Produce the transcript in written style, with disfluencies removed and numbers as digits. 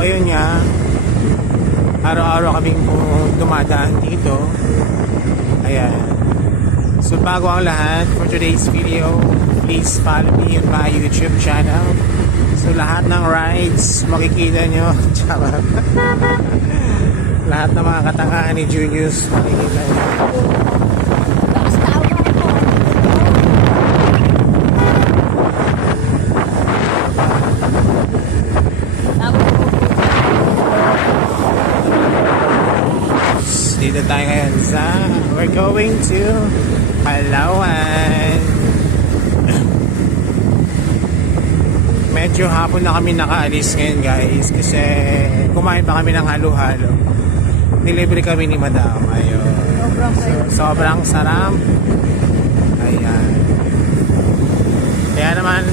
ayun nga, araw-araw kaming dumadaan dito. Ayan. So bago ang lahat, for today's video, please follow me on my YouTube channel. So lahat ng rides makikita nyo. Lahat ng mga katangahan ni Julius makikita nyo. Dito tayo ngayon sa, we're going to Palawan. Medyo hapon na kami nakaalis ngayon guys, kasi kumain pa kami ng halo-halo. Delivery kami ni Madam. Ayun. Sobrang sarap. Ayan. Kaya naman